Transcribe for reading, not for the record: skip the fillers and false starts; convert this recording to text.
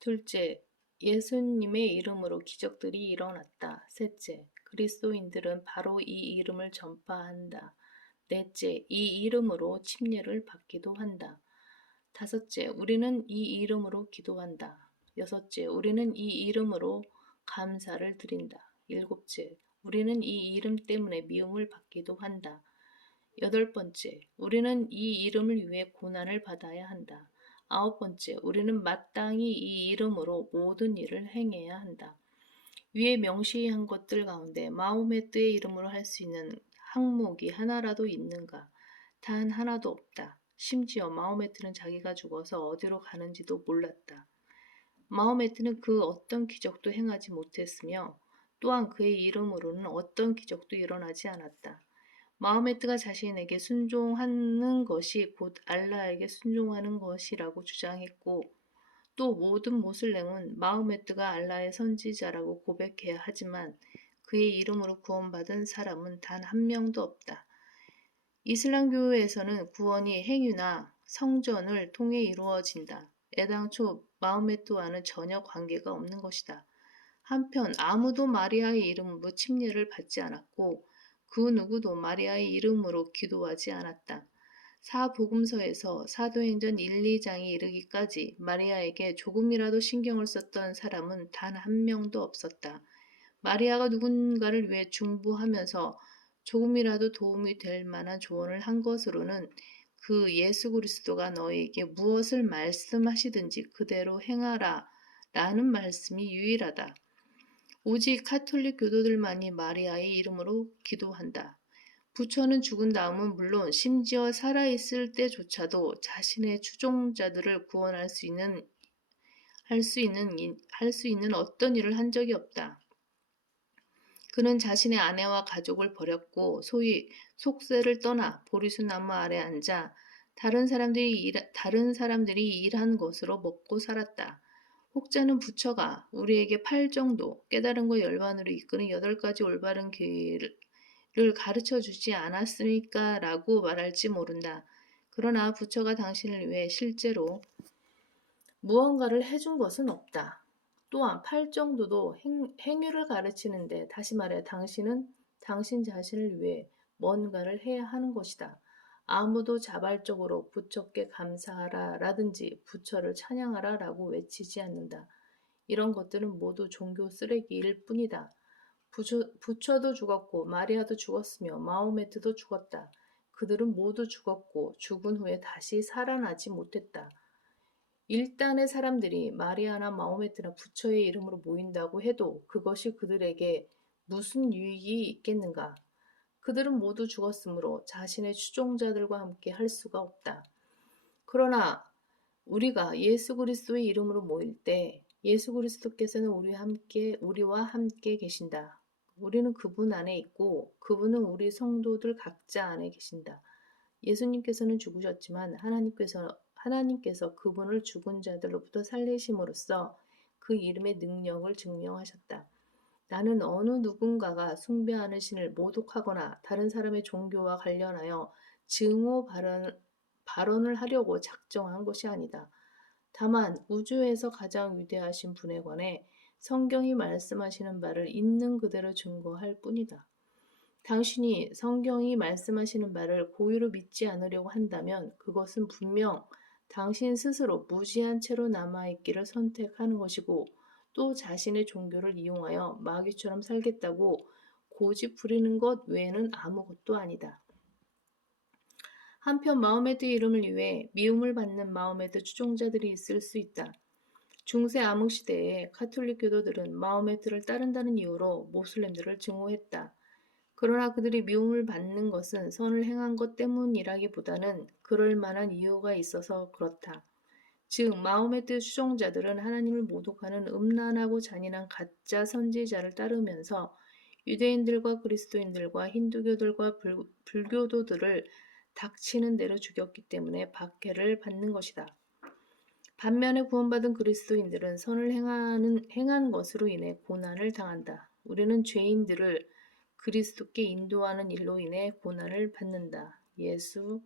둘째, 예수님의 이름으로 기적들이 일어났다. 셋째, 그리스도인들은 바로 이 이름을 전파한다. 넷째, 이 이름으로 침례를 받기도 한다. 다섯째, 우리는 이 이름으로 기도한다. 여섯째, 우리는 이 이름으로 감사를 드린다. 일곱째, 우리는 이 이름 때문에 미움을 받기도 한다. 여덟 번째, 우리는 이 이름을 위해 고난을 받아야 한다. 아홉 번째, 우리는 마땅히 이 이름으로 모든 일을 행해야 한다. 위에 명시한 것들 가운데 마호메트의 이름으로 할 수 있는 항목이 하나라도 있는가? 단 하나도 없다. 심지어 마호메트는 자기가 죽어서 어디로 가는지도 몰랐다. 마호메트는 그 어떤 기적도 행하지 못했으며 또한 그의 이름으로는 어떤 기적도 일어나지 않았다. 마호메트가 자신에게 순종하는 것이 곧 알라에게 순종하는 것이라고 주장했고 또 모든 모슬렘은 마호메트가 알라의 선지자라고 고백해야 하지만 그의 이름으로 구원받은 사람은 단 한 명도 없다. 이슬람교에서는 구원이 행위나 성전을 통해 이루어진다. 애당초 마호메트와는 전혀 관계가 없는 것이다. 한편 아무도 마리아의 이름으로 침례를 받지 않았고 그 누구도 마리아의 이름으로 기도하지 않았다. 사복음서에서 사도행전 1, 2장에 이르기까지 마리아에게 조금이라도 신경을 썼던 사람은 단 한 명도 없었다. 마리아가 누군가를 위해 중보하면서 조금이라도 도움이 될 만한 조언을 한 것으로는 그 예수 그리스도가 너에게 무엇을 말씀하시든지 그대로 행하라 라는 말씀이 유일하다. 오직 카톨릭 교도들만이 마리아의 이름으로 기도한다. 부처는 죽은 다음은 물론 심지어 살아있을 때조차도 자신의 추종자들을 구원할 할 수 있는 어떤 일을 한 적이 없다. 그는 자신의 아내와 가족을 버렸고 소위 속세를 떠나 보리수 나무 아래 앉아 다른 사람들이 일한 것으로 먹고 살았다. 혹자는 부처가 우리에게 8정도 깨달음과 열반으로 이끄는 8가지 올바른 길을 가르쳐 주지 않았습니까? 라고 말할지 모른다. 그러나 부처가 당신을 위해 실제로 무언가를 해준 것은 없다. 또한 8정도도 행위를 가르치는데 다시 말해 당신은 당신 자신을 위해 뭔가를 해야 하는 것이다. 아무도 자발적으로 부처께 감사하라 라든지 부처를 찬양하라 라고 외치지 않는다. 이런 것들은 모두 종교 쓰레기일 뿐이다. 부처도 죽었고 마리아도 죽었으며 마호메트도 죽었다. 그들은 모두 죽었고 죽은 후에 다시 살아나지 못했다. 일단의 사람들이 마리아나 마호메트나 부처의 이름으로 모인다고 해도 그것이 그들에게 무슨 유익이 있겠는가? 그들은 모두 죽었으므로 자신의 추종자들과 함께 할 수가 없다. 그러나 우리가 예수 그리스도의 이름으로 모일 때 예수 그리스도께서는 우리와 함께 계신다. 우리는 그분 안에 있고 그분은 우리 성도들 각자 안에 계신다. 예수님께서는 죽으셨지만 하나님께서 그분을 죽은 자들로부터 살리심으로써 그 이름의 능력을 증명하셨다. 나는 어느 누군가가 숭배하는 신을 모독하거나 다른 사람의 종교와 관련하여 증오 발언을 하려고 작정한 것이 아니다. 다만 우주에서 가장 위대하신 분에 관해 성경이 말씀하시는 바를 있는 그대로 증거할 뿐이다. 당신이 성경이 말씀하시는 바를 고의로 믿지 않으려고 한다면 그것은 분명 당신 스스로 무지한 채로 남아있기를 선택하는 것이고 또 자신의 종교를 이용하여 마귀처럼 살겠다고 고집 부리는 것 외에는 아무것도 아니다. 한편 마호메트의 이름을 위해 미움을 받는 마호메트 추종자들이 있을 수 있다. 중세 암흑 시대에 카톨릭 교도들은 마호메트를 따른다는 이유로 모슬렘들을 증오했다. 그러나 그들이 미움을 받는 것은 선을 행한 것 때문이라기보다는 그럴 만한 이유가 있어서 그렇다. 즉 마호메트 추종자들은 하나님을 모독하는 음란하고 잔인한 가짜 선지자를 따르면서 유대인들과 그리스도인들과 힌두교들과 불교도들을 닥치는 대로 죽였기 때문에 박해를 받는 것이다. 반면에 구원받은 그리스도인들은 선을 행한 것으로 인해 고난을 당한다. 우리는 죄인들을 그리스도께 인도하는 일로 인해 고난을 받는다. 예수